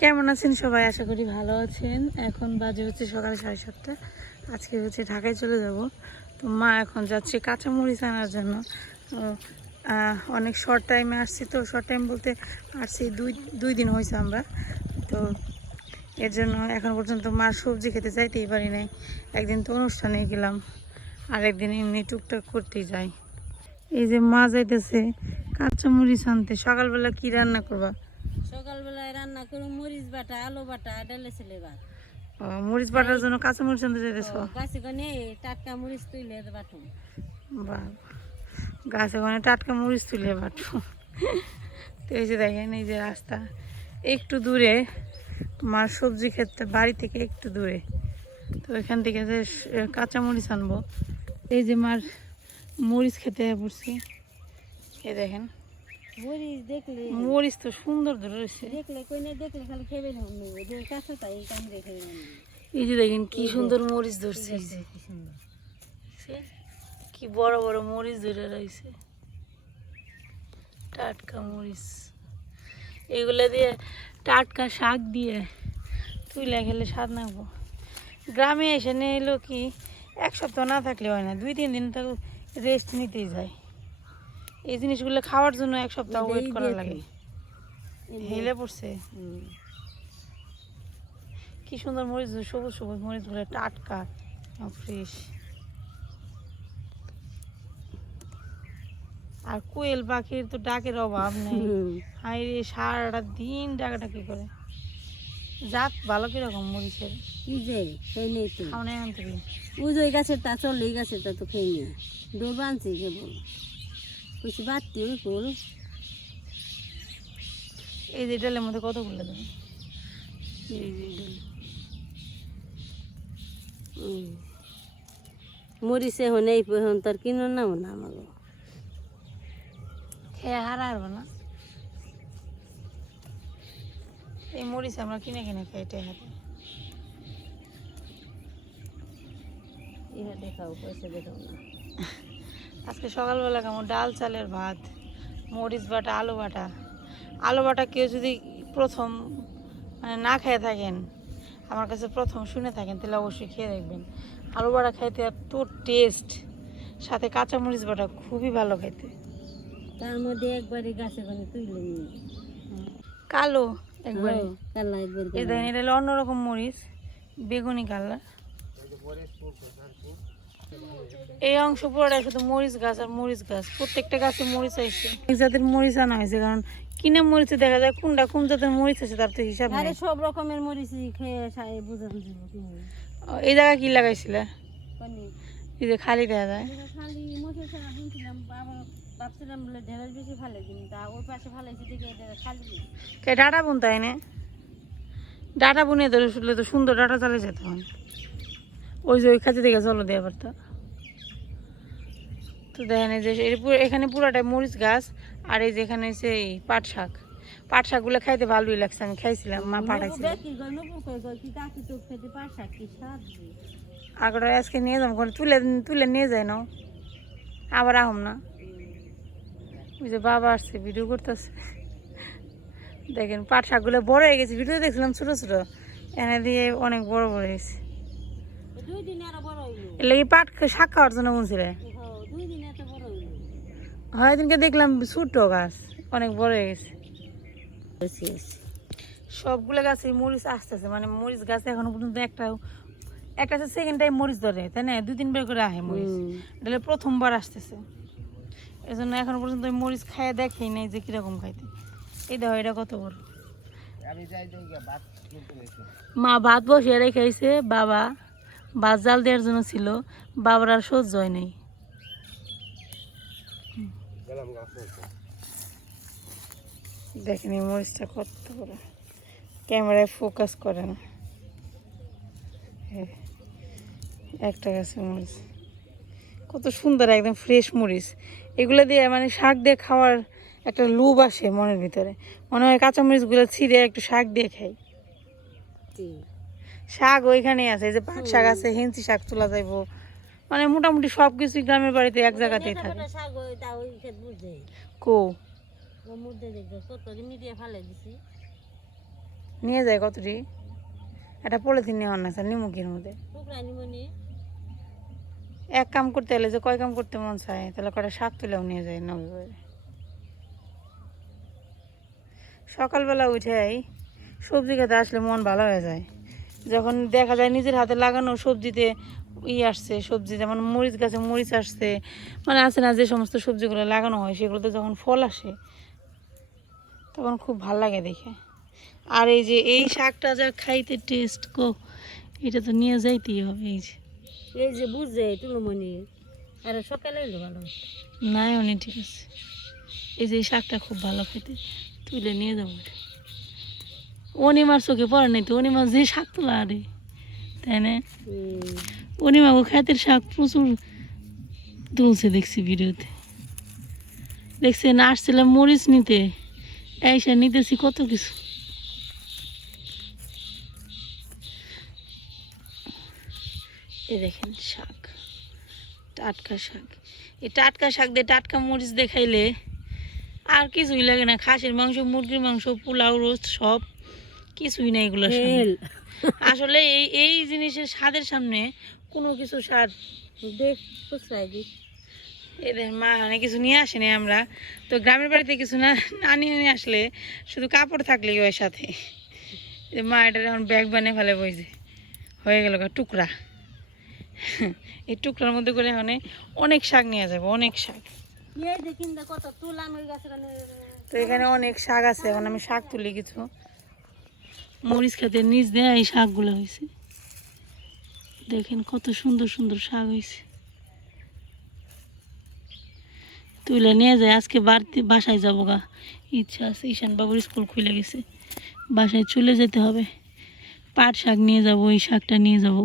কেমন আছেন সবাই? আশা করি ভালো আছেন। এখন বাজে হচ্ছে সকাল সাড়ে সাতটা। আজকে হচ্ছে ঢাকায় চলে যাব। তো মা এখন যাচ্ছে কাঁচামরিচ আনার জন্য। অনেক শর্ট টাইমে আসছি তো। শর্ট টাইম বলতে আসছি দুই দুই দিন হয়েছে আমরা। তো এর জন্য এখন পর্যন্ত মার সবজি খেতে চাইতেই পারি নাই। একদিন তো অনুষ্ঠানে গেলাম। আর একদিন এমনি টুকটাক করতেই যাই। এই যে মা যাইতেছে কাঁচামরিচ আনতে। সকালবেলা কি রান্না করবা? সকালবেলায় রান্না করো মরিচ বাটা আলু বাটা ডালে ছেলে ভাত মরিচ বাটার জন্য কাঁচা মরিচ আনতে চাইতেছ? গাছে গনে টাটকা মরিচ তুইলে বাটুম। বা গাছে ওখানে টাটকা মরিচ তুলে বাটু তো এই যে দেখেন এই যে রাস্তা একটু দূরে মার সবজি ক্ষেত্রে বাড়ি থেকে একটু দূরে। তো এখান থেকে যে কাঁচা মরিচ আনব। এই যে মার মরিচ খেতে পড়ছি। এই দেখেন। মরিচ দেখলে মরিচ তো সুন্দর ধরে রয়েছে। দেখলে কই না দেখলে খালি খেবে না যে কাছে তাই কাম রেখে এই যে দেখেন কি সুন্দর মরিচ ধরছে। এই যে কি সুন্দর। কি বড় বড় মরিচ ধরে রয়েছে। টাটকা মরিচ। এগুলো দিয়ে টাটকা শাক দিয়ে তুইলা খেলে স্বাদ নাগবো গ্রামে এসে নিয়ে এলো কি এক সপ্তাহ না থাকলে হয় না দুই তিন দিন তো রেস্ট নিতেই যায়। এই জিনিসগুলো খাওয়ার জন্য এক সপ্তাহ ওয়েট করা লাগে। হেলে পড়ছে। কি সুন্দর মরিচ সবুজ সবুজ মরিচগুলো টাটকা ফ্রেশ আর কোয়েল পাখির তো ডাকের অভাব নেই। হাই রে সারাটা দিন ডাকাডাকি করে। জাত ভালো কীরকম মরিচের? কি খেয়ে নেই তো। খাওয়ানো এখান থেকে ওই যে গাছের তা চল এই গাছের তা তো খেয়ে নিয়ে। ডোর বানছি কেবল কিছু বাড়তি ওই ফুল এই যে ডালের মধ্যে কতগুলো দেবে? এই যে মরিচে এখন এই এখন তার কিনো নাও না আমাকে খেয়ে হারা হারবো না। এই মরিচ আমরা কিনে কিনে খাই এটাই হাতে। ইহা দেখাও পয়সা দেখাও না। আজকে সকালবেলা কেমন? ডাল চালের ভাত মরিচ বাটা আলু বাটা। আলু বাটা কেউ যদি প্রথম মানে না খেয়ে থাকেন আমার কাছে প্রথম শুনে থাকেন তাহলে অবশ্যই খেয়ে দেখবেন। আলু বাটা খাইতে এত টেস্ট সাথে কাঁচা মরিচ বাটা খুবই ভালো খাইতে। তার মধ্যে একবারে গাছে গনে কালো? একবারে হ্যাঁ, কালা একবার এটা অন্যরকম মরিচ বেগুনি কালার। এই অংশ পুরোটা শুধু মরিচ গাছ আর মরিচ গাছ। প্রত্যেকটা গাছে মরিচ আছে এক জাতের মরিচ আনা হয়েছে কারণ কিনে মরিচে দেখা যায় কোনটা কোন জাতের মরিচ আছে তার তো হিসাব নেই। সব রকমের মরিচ খেয়ে বুঝান এই জায়গা কি লাগাইছিলে? এই যে খালি দেখা যায়। খালি ছাড়া শুনছিলাম ভাবছিলাম বলে বেশি ভালো কিন্তু তা ওই পাশে ভালাইছি দেখে এটা খালি। কে ডাটা বুনতে হয় না? ডাটা বুনে ধরে শুনলে তো সুন্দর ডাটা চালিয়ে যেতে হয় ওই যে ওই কাছে থেকে জল দেওয়া পারতো। তো দেখেন এই যে এখানে পুরাটাই মরিচ গাছ আর এই যে এখানে হচ্ছে এই পাট শাক। পাট শাকগুলো খাইতে ভালোই লাগছে আমি খাইছিলাম মা পাঠাইছিল। আগটা আজকে নিয়ে যাব তুলে তুলে নিয়ে যায় নাও। আবার আহম না। ওই যে বাবা আসছে ভিডিও করতেছে। দেখেন পাট শাকগুলো বড় হয়ে গেছে ভিডিও দেখছিলাম ছোট ছোট। এনে দিয়ে অনেক বড় বড় হয়েছে। দুই দিন আরও বড় হইল। এর লাগে পাট শাক খাওয়ার জন্য বলছিল হ্যাঁ, দুই দিন এত বড় হইল হয় দিনকে দেখলাম ছোট গাছ অনেক বড় হয়ে গেছে। সবগুলো গাছে মরিচ আসতেছে মানে মরিচ গাছে এখনও পর্যন্ত একটা একটা সেকেন্ড টাইম মরিচ ধরে তাই না? দুই তিন বের করে আহে মরিচ। এটা প্রথমবার আসতেছে। এই জন্য এখনও পর্যন্ত আমি মরিচ খাইয়ে দেখেই নাই যে কীরকম খাইতে। এই দেখো এটা কত বড়। মা ভাত বসিয়ে রেখেছে বাবা ভাত জাল দেওয়ার জন্য ছিল বাবার আর সহ্য হয় নাই। দেখেন এই মরিচটা কত বড়। ক্যামেরায় ফোকাস করে না একটা গাছে মরিচ। কত সুন্দর একদম ফ্রেশ মরিচ। এগুলো দিয়ে মানে শাক দিয়ে খাওয়ার একটা লোভ আসে মনের ভিতরে। মনে হয় কাঁচা মরিচগুলো ছিঁড়ে একটু শাক দিয়ে খাই। শাক ওইখানেই আছে এই যে পাট শাক আছে হেঞ্চি শাক তোলা যাইবো। মানে মোটামুটি সব কিছুই গ্রামের বাড়িতে এক জায়গাতেই থাকে। কো? নিয়ে যায় কতটি একটা পলিথিন নেওয়ার না স্যার নিমুখির মধ্যে। এক কাম করতে হলে যে কয় কাম করতে মন চায় তাহলে কটা শাক তুলেও নিয়ে যায় নগে করে সকালবেলা উঠেই সবজি খেতে আসলে মন ভালো হয়ে যায়। যখন দেখা যায় নিজের হাতে লাগানো সবজিতে ই আসছে সবজি যেমন মরিচ গাছে মরিচ আসছে মানে আছে না যে সমস্ত সবজিগুলো লাগানো হয় সেগুলোতে যখন ফল আসে তখন খুব ভালো লাগে দেখে। আর এই যে এই শাকটা যা খাইতে টেস্ট কো এটা তো নিয়ে যাইতেই হবে এই যে। এই যে বুঝছে তুলমনি। আর সকালে এলো ভালো নাই অনেক ঠিক আছে। এই যে এই শাকটা খুব ভালো খেতে তুলে নিয়ে যাব অনিমার চোখে পড়ে নাই তো অনিমার যে শাক তোলা আরে তাই না? অনিমাকে খাতের শাক প্রচুর তুলছে দেখছি ভিডিওতে। দেখছি না আসছিলাম মরিচ নিতে। এইসা নিতেছি কত কিছু। এ দেখেন শাক টাটকা শাক। এই টাটকা শাক দিয়ে টাটকা মরিচ দেখাইলে আর কিছুই লাগে না। খাসির মাংস মুরগির মাংস পোলাও রোস্ট সব কিছুই না এগুলো আসলে এই এই জিনিসের স্বাদের সামনে কোনো কিছু স্বাদ দেখ এদের মা অনেক কিছু নিয়ে আসেনি আমরা। তো গ্রামের বাড়িতে কিছু না না নিয়ে নিয়ে আসলে শুধু কাপড় থাকলেই ওই সাথে? মা এটা এখন ব্যাগ বানিয়ে ফেলে বইছে। হয়ে গেল টুকরা। এই টুকরার মধ্যে করে এখন অনেক শাক নিয়ে যাবে অনেক শাক। তো এখানে অনেক শাক আছে এখন আমি শাক তুলি কিছু। মরিচ খেতে নিচ দেয় এই শাকগুলো হয়েছে। দেখেন কত সুন্দর সুন্দর শাক হয়েছে তুলে নিয়ে যায় আজকে বাড়তি বাসায় যাব গা। ইচ্ছা আছে, ঈশান বাবুর স্কুল খুলে গেছে। বাসায় চলে যেতে হবে। পাট শাক নিয়ে যাব, এই শাকটা নিয়ে যাব।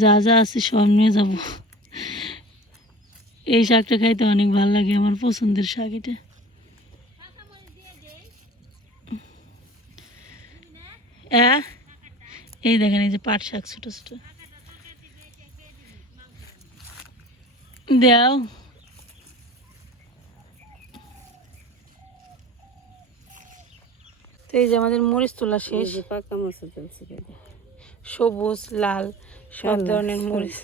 যা যা আছে সব নিয়ে যাব। এই শাকটা খাইতে অনেক ভালো লাগে, আমার পছন্দের শাক এটা। এই দেখেন এই যে পাট শাক ছোটো ছোট। দাও তো এই যে আমাদের মরিচ তোলা শেষ। পাকা চলছে সবুজ লাল সব ধরনের মরিচ।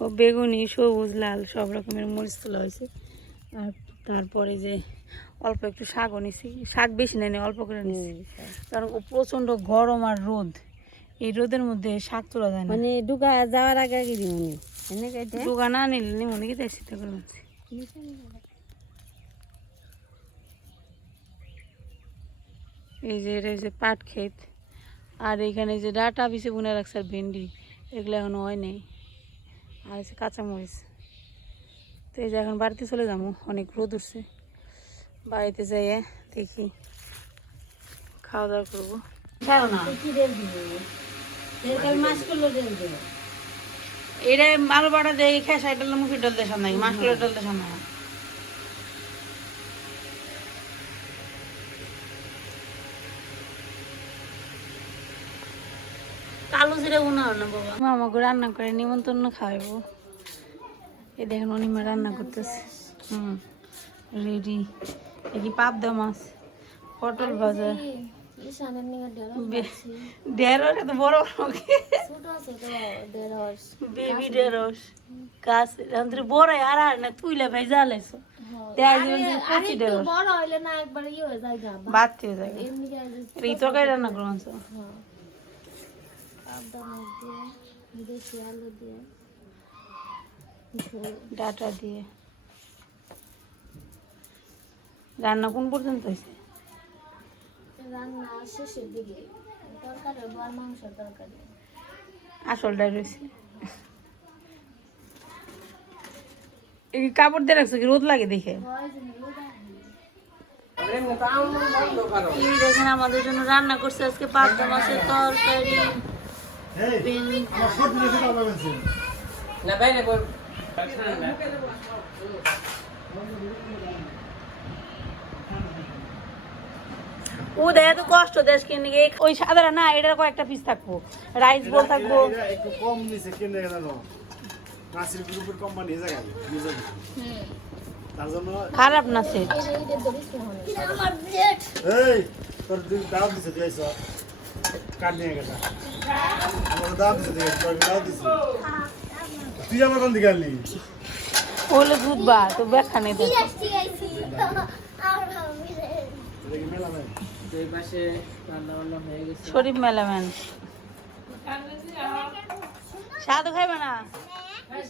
ও বেগুনি সবুজ লাল সব রকমের মরিচ তোলা হয়েছে। আর তারপরে যে অল্প একটু শাকও নিছি। শাক বেশি নেই অল্প করে নিছি। কারণ ও প্রচণ্ড গরম আর রোদ। এই রোদের মধ্যে শাক তোলা যায় না। মানে ডুকা যাওয়ার আগে আগে দিই মানে নিমো নাকি তাই শীতে করে আনছি। এই যে এটা হচ্ছে পাট ক্ষেত আর এখানে যে ডাটা পিছে বুনে রাখছে আর ভেন্ডি এগুলো এখনও হয় নাই আর হচ্ছে কাঁচামরিচ তো এই যে এখন বাড়িতে চলে যাব অনেক রোদ উঠছে বাড়িতে যাইয়ে দেখি খাওয়া দাওয়া করব না এটা আলু বাটা দিয়ে খেসা ডাল মুসুর ডাল দিয়ে সামনে মাছ কলার ডাল দিয়ে সামনে কালো জিরা গুনা না বাবা। আমাকে রান্না করে নিমন্ত্রণ খাওয়াবো এই দেখেন অনিমা রান্না করতেছে। হুম রেডি। কি পাবদা মাছ? পটল ভাজা। ঢেঁড়স বড় বেবি ঢেঁড়স গাছ বড় আর আর না তুইলে ভাই জ্বালাইছো যায় তরকারি রান্না করো ডাটা দিয়ে রান্না কোন পর্যন্ত হয়েছে রান্না শেষের দিকে তরকারি বর মাংস তরকারি। আসলটাই রয়েছে এই কাপড় দিয়ে রাখছো কি? রোদ লাগে দেখে? দেখেন আমাদের জন্য রান্না করছে আজকে পাবদা মাছের তরকারি। ভেন্ডি ও দেয় তো কষ্ট দেশ কিনে ওই সাদারা না এটার কয়েকটা পিস থাকব। রাইস বল থাকব। একটু কম কিনে গেল নাসির গ্রুপের কোম্পানি তার জন্য খারাপ না সে এই তোর দুই দাও দিছে দিয়েছ কাট নিয়ে গেছে? আমার দিছে তোর দিছে। তুই আমার কোন দিকে আলি ওলে বুধবার তো ব্যাখ্যা নেই। তো ঠিক আছে ঠিক আছে ভালো মিলে দুই পাশে রান্না বান্না হয়ে গেছে। শরীফ মেলামেন সাধু খাইবে না? হ্যাঁ,